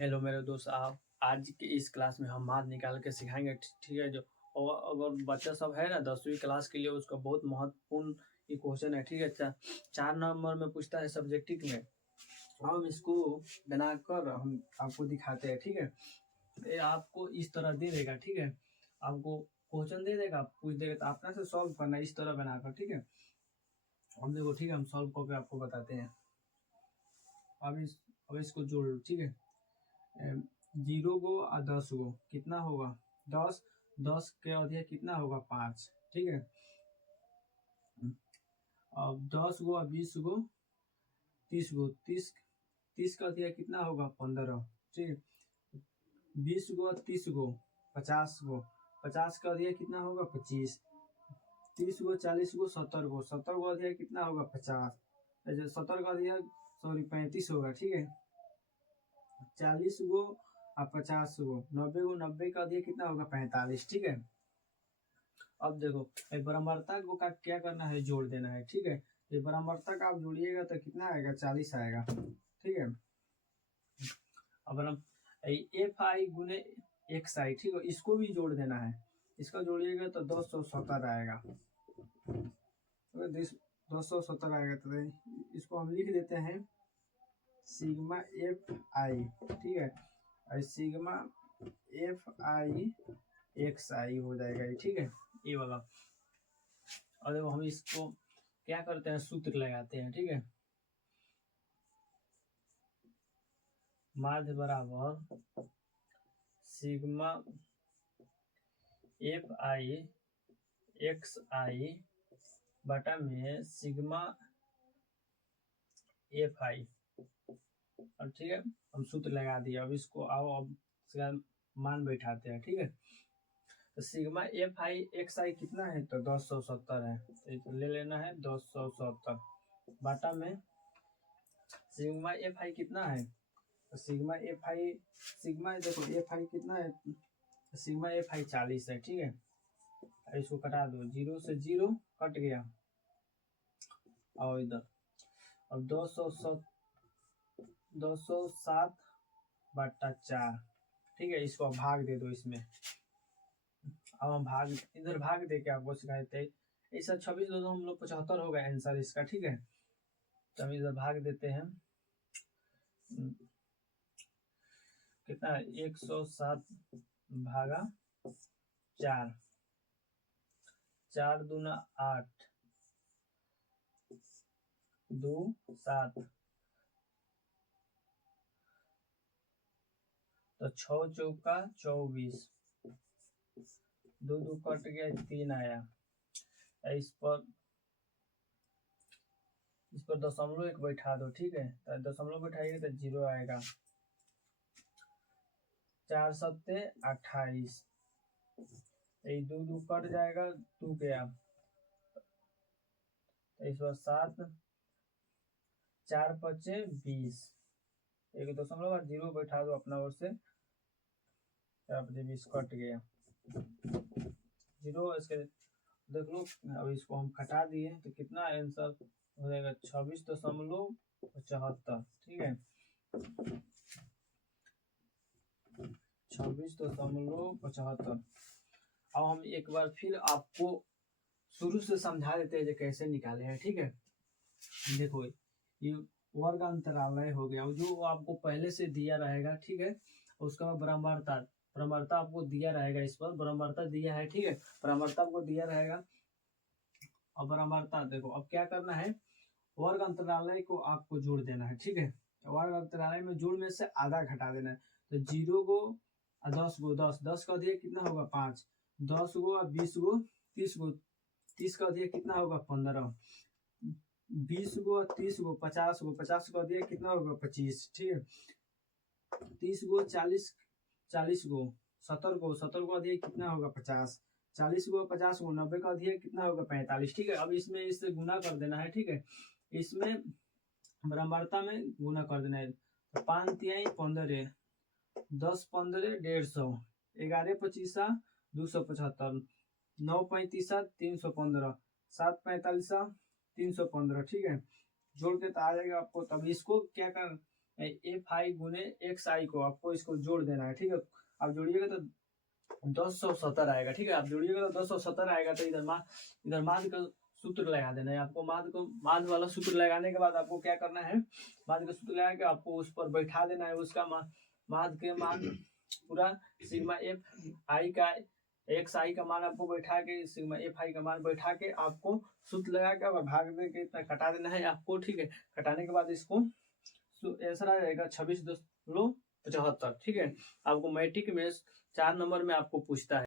Hello मेरे दोस्त, आप आज की इस क्लास में हम मार्क्स निकाल के सिखाएंगे। ठीक है। जो और अगर बच्चा सब है ना 10वीं क्लास के लिए, उसका बहुत महत्वपूर्ण ये क्वेश्चन है। ठीक है। 4 नंबर में पूछता है सब्जेक्टिव में। हम इसको बनाकर हम आपको दिखाते हैं। ठीक है। ये आपको इस तरह दे देगा। ठीक है। आपको क्वेश्चन दे देगा, पूछ देगा, तो अपना से सॉल्व करना इस तरह बनाकर। ठीक है। हम देखो, ठीक है, हम सॉल्व करके आपको बताते हैं। अब इसको जोड़ लो। ठीक है। 0 गो और 10 गो कितना होगा 10। 10 के अधिक कितना होगा 5। ठीक है। अब 10 गो और 20 गो 30 गो 30 का अधिक कितना होगा 15। ठीक है। 20 गो और 30 गो 50 गो 50 का अधिक कितना होगा 25। 30 गो 40 गो 70 गो 70 गो अधिक कितना होगा 50। 70 का अधिक 35 होगा। ठीक है। 40 गो और 50 गो 90 गो 90 का अधिक कितना होगा 45। ठीक है। अब देखो, बराबरता को का क्या करना है, जोड़ देना है। ठीक है। ये बराबरता आप जोड़िएगा तो कितना आएगा 40 आएगा। ठीक है। अब हम एफ आई गुने एक्स आई, ठीक है, इसको भी जोड़ देना है। इसका जोड़िएगा तो 270 आएगा। 270 आएगा। तो इसको हम लिख देते हैं सिग्मा एफ आई। ठीक है। और सिग्मा एफ आई एक्स आई हो जाएगा ये। ठीक है, ये वाला। और देखो, हम इसको क्या करते हैं, सूत्र लगाते हैं। ठीक है। माध्य बराबर सिग्मा एफ आई एक्स आई बटा में सिग्मा एफ आई। और ठीक है, हम सूत्र लगा दिए। अब इसको आओ, अब इसका मान बैठाते हैं। ठीक है। तो सिग्मा एफ आई एक्स आई कितना है, तो 270 है। तो ले लेना है 270 बाटा में सिग्मा एफ आई कितना है, तो सिग्मा एफ आई, सिग्मा देखो एफ आई कितना है, सिग्मा एफ आई 40 है। ठीक है। इसको कटा दो, 0 से 0 कट गया। और इधर अब 207 बटा 4। ठीक है। इसको भाग दे दो इसमें। अब हम इधर भाग दे के आपको सिखाए थे। ऐसा 26 दो हम लोग 75 होगा आंसर इसका। ठीक है। तो हम इधर भाग देते हैं। कितना है 107 भागा 4। 4 दूना 8 2 7। तो 6 चौका 24। 2 2 कट गया 3 आया। इस पर दशमलव एक बैठा दो। ठीक है। तो दशमलव बैठाइए तो 0 आएगा। 4 सत्ते 28। 2 2 कट जाएगा 2 गया। इस पर 7 4 पचे 20। एक दशमलव और 0 बैठा दो अपना ओर से। 4 पचे 20 कट गया 0। इसके देख लो। अब इसको हम कटा दिए तो कितना आंसर हो जाएगा 26.75। ठीक है। 26.75। अब हम एक बार फिर आपको शुरू से समझा देते हैं जो कैसे निकाले हैं। ठीक है। देखो, ये वर्ग अंतरालय हो गया जो आपको पहले से दिया रहेगा। ठीक है। उसका बराबरता आपको दिया रहेगा। इस पर बराबरता दिया है। ठीक है। बराबरता आपको दिया रहेगा। और बराबरता देखो, अब क्या करना है, वर्ग अंतरालय को आपको जोड़ देना है। ठीक है। वर्ग अंतरालय में जोड़ में से आधा घटा देना है। तो 0 गो और 10 गो 10 का अधिक कितना होगा 5। 10 गो और 20 गो 30 गो 30 का अधिक कितना होगा 15। 20 गो और 30 गो 50 गो 50 का अधिक कितना होगा 25। ठीक है। 30 गो 40 गो 70 गो अधिक कितना होगा 50। 40 गो 50 गो 90 का अधिक कितना होगा 45। ठीक है। अब इसमें इससे गुना कर देना है। ठीक है। इसमें बराबरता में गुना कर देना है। 5 तिहाई 15, 10 15 150, 11 25 275, 9 35 315, 7 45 315। ठीक है। जोड़ के तो आ जाएगा आपको। तब इसको क्या कर एफ आई गुने एक्स आई को आपको इसको जोड़ देना है, ठीक है। आप जोड़िएगा तो 1070 आएगा, ठीक है। आप जोड़िएगा तो 1070 आएगा, तो इधर माध्य का सूत्र लगा देना है आपको। माध्य वाला सूत्र लगाने के बाद आपको क्या करना है, माध्य का सूत्र लगा के आपको उस पर बैठा देना है। उसका माध्य के मान पूरा सिग्मा एफ आई का एक्स आई का मान आपको बैठा के, सिग्मा एफ आई का मान बैठा के आपको सूत्र लगा के भाग दे के इतना कटा देना है आपको, ठीक है। कटाने के बाद इसको आंसर आ जाएगा 26.75, ठीक है। आपको मैट्रिक में 4 नंबर में आपको पूछता है।